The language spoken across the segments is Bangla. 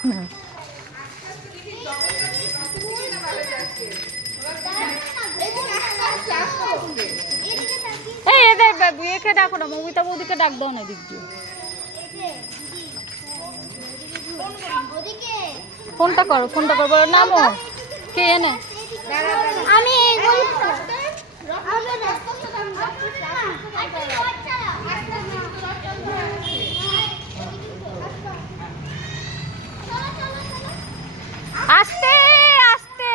এই এদের একে ডাকো না, মমিতা বৌদিকে ডাক দাও না দিক দিয়ে। ফোনটা করো, ফোনটা করবো, নামো। কে এনে আমি আস্তে আস্তে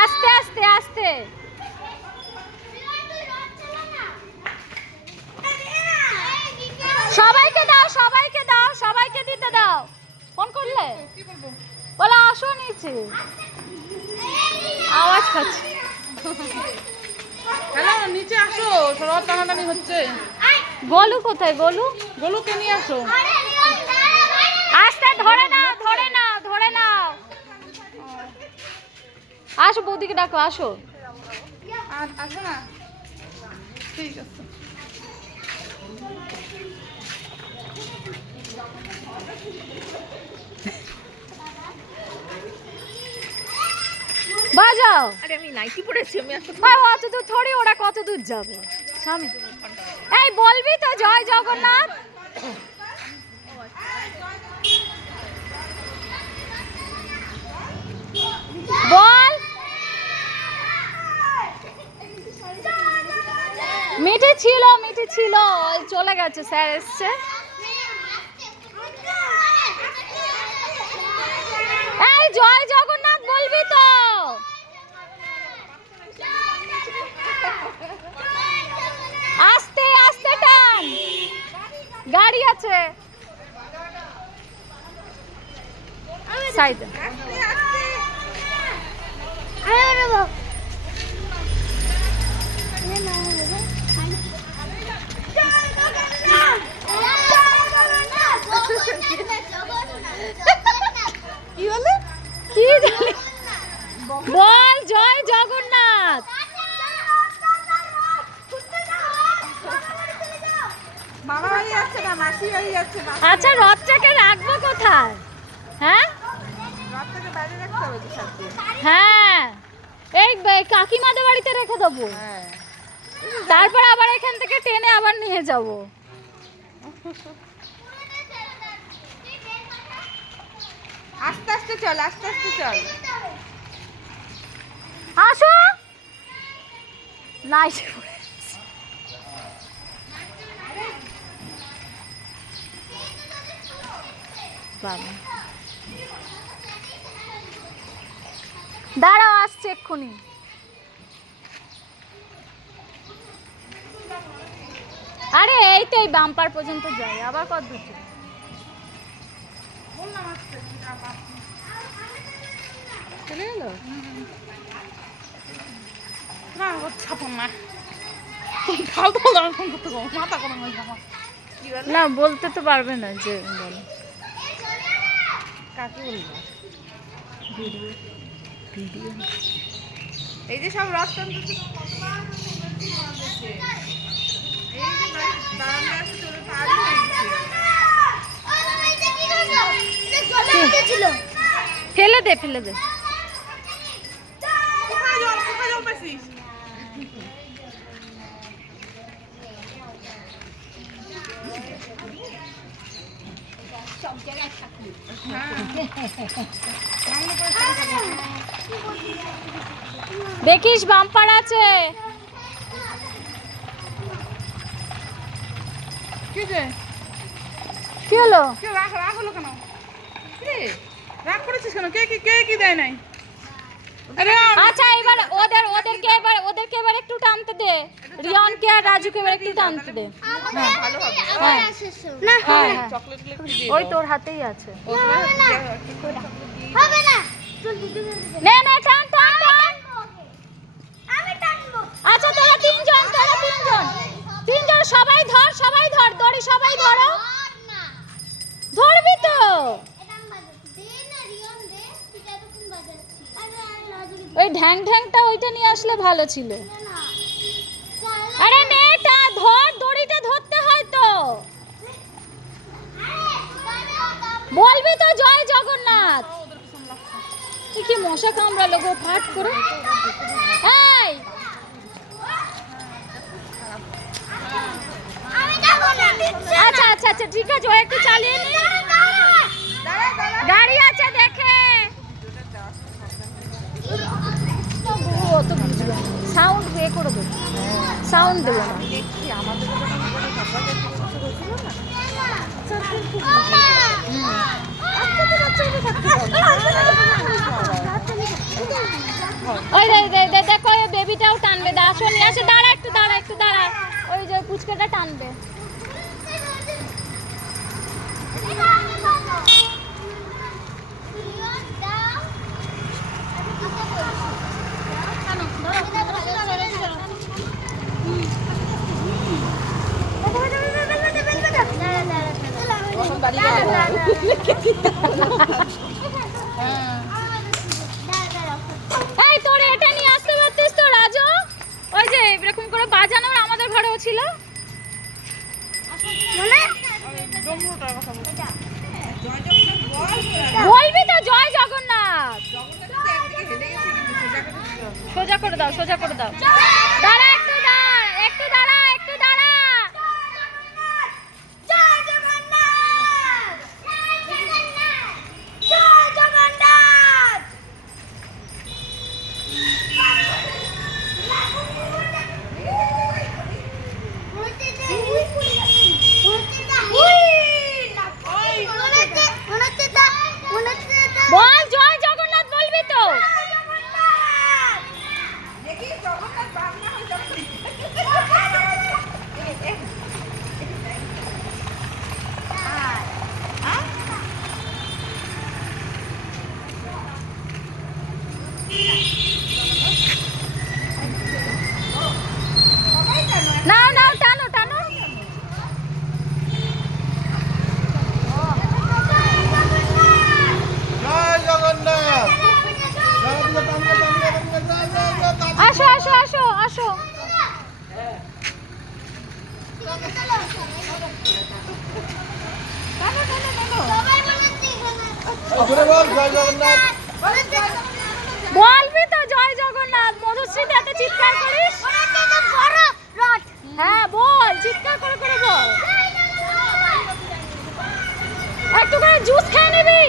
আস্তে আস্তে আস্তে সবাইকে দাও, সবাইকে দাও, সবাইকে দিতে দাও। ফোন করলে বলো আসো নিচে, আওয়াজ পাচ্ছি। হ্যালো, নিচে আসো, সব টানাটানি হচ্ছে। গোলু কোথায়? গোলু, গোলুকে নিয়ে আসো। আস্তে ধরে নাও, ধরে নাও, ধরে নাও। আসো বৌদিকে ডাকো, আসো। আর আসো না, ঠিক আছে। বাজাও। আরে আমি নাইটি পরেছি, আমি আসলে অত দূর থোড়ি, ওরা কত দূর যাবে স্বামী। এই বলবি তো জয় জগন্নাথ। বল। মিঠে ছিল, মিঠে ছিল, চলে গেছে, স্যার এসছে। এই জয় জগন্নাথ বলবি তো। আস্তে আস্তে টান, গাড়ি আছে সাইডে। কি বলে? কি জানি, বল জয় জগন্নাথ। মামা বাড়ি যাচ্ছে না, মাসি বাড়ি যাচ্ছে। আচ্ছা রথটাকে রাখবো কোথায়? হ্যাঁ রাতটাকে বাইরে রাখতে হবে তো সাথে। হ্যাঁ, এই কাকিমাদের বাড়িতে রেখে দেবো, হ্যাঁ, তারপর আবার এখান থেকে টেনে আবার নিয়ে যাব। আস্তে আস্তে চল, আস্তে আস্তে চল। আসো। নাইস। দাঁড়াও, আসছে এক্ষুনি। আরে এই তো এই বাম্পার পর্যন্ত যাই, আবার কত দূর? চলে গেল না, ছাপন না, ফালতু ফোন করতে গো, মাথা কোনো নয় আমার। কি বলে? না বলতে তো পারবে না যে বলো। কাকে বলবো? ভিডিও ভিডিও এই যে সব রথ টানতেছে, এই যে বারান্দা আছে, চলে পাড়ি ছিল ফেলে দে, ফেলে দে। কোথায় জল পেছিস? দেখিস বাম্পার আছে। কি হলো? রাগ হলো কেন? রাগ করেছিস কেন? কে কি দেয় নাই? আচ্ছা এবার ওদেরকে এবার একটু টানতে দে, রিয়নকে আর রাজুকে এবার একটু টানতে দে। ভালো হবে। না হ্যাঁ হ্যাঁ, চকলেট ওই তোর হাতেই আছে। হবে না। নে নে, টান টান টান। আমি টানবো। আচ্ছা তোরা তিনজন, তিনজন সবাই ধর, সবাই ধর, দড়ি সবাই ধরো। ধরবি তো। ওই ঢ্যাং ঢ্যাংটা ওইটা নিয়ে আসলে ভালো ছিল। আরে মেয়েটা ধর, দড়িটা ধরতে হয় তো। বলবি তো জয় জগন্নাথ। তুই কি মশা কামড়ালো গো ফাট করে? এই আচ্ছা আচ্ছা আচ্ছা ঠিক আছে, ও একটু চালিয়ে নি। গাড়ি আছে দেখে। ও তো বুঝবে না, সাউন্ড বে করে দেবো, সাউন্ড দেবো না। ওই দেখো ওই বেবিটাও টানবে, আসো নিয়ে আসো। দাঁড়া একটু, দাঁড়া একটু, দাঁড়া। ওই যে পুচকাটা টানবে। এই তোর এটা নিয়ে আসতে পারতিস তো রাজু, ওই যে এরকম করে বাজানোর আমাদের ঘরেও ছিল। বলবি তো জয় জগন্নাথ। সোজা করে দাও, সোজা করে দাও। দাঁড়া একটু, দাঁড়া একটু, দাঁড়া একটু, দাঁড়া। বল জয় জগন্নাথ, বলবি তো? নাও নাও, টানো টানো। আসো আসো আসো আসো। বলবি তো জয় জগন্নাথ। মধুশ্রীতে এত চিৎকার করিস? হ্যাঁ বল, চিৎকার করে করে বল। একটু করে জুস খেয়ে নিবি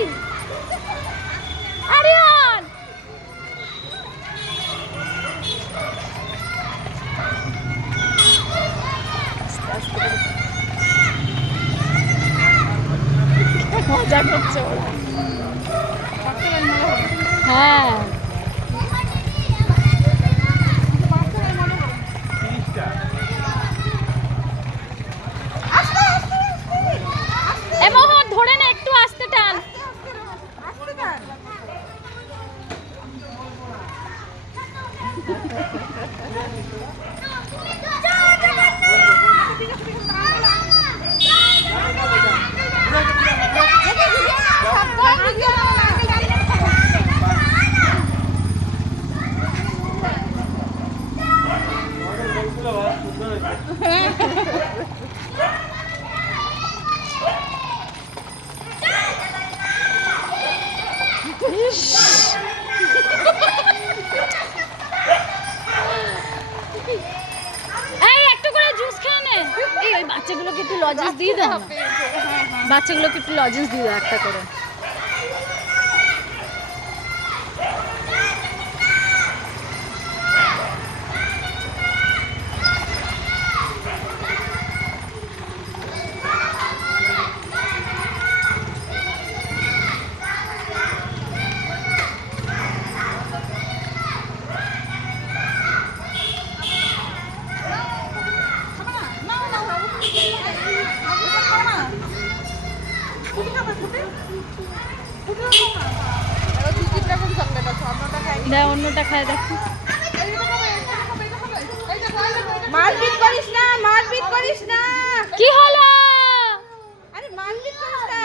আরিয়ান। মজা করছে ওরা। হ্যাঁ এ মোহন ধরে না, একটু আস্তে টান। এই একটু করে জুস খেয়ে নে। এই ওই বাচ্চাগুলোকে একটু লজেন্স দিয়ে দাও না, বাচ্চাগুলোকে একটু লজেন্স দিয়ে দাও একটা করে। অন্যটা খায় দেখো। মারপিট করিস না, মারপিট করিস না। কি হলো? আরে মারপিট করিস না।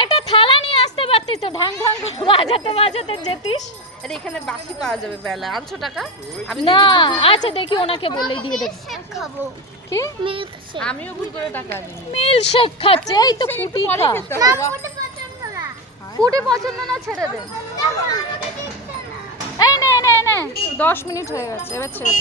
একটা থালা নিয়ে আসতে পারতিস তো, ঢাং ঢাং বাজাতে বাজাতে যেতিস। আরে এখানে বাসি পাওয়া যাবে বেলা, আনছো টাকা? আমি না আচ্ছা দেখি ওনাকে বললেই দিয়ে দেব। শেক খাবো কি মিল্ক শেক আমিও ভুল করে টাকা দিই। মিল শেক খাচ্ছে, এই তো ফুটি পরে খা। খেতে না হবে। ওটা পছন্দ না ফুটি পছন্দ না, ছেড়ে দে। দেখো আমাকে দিচ্ছে না এই নে নে নে 10 মিনিট হয়ে গেছে, এবার ছেড়ে দে।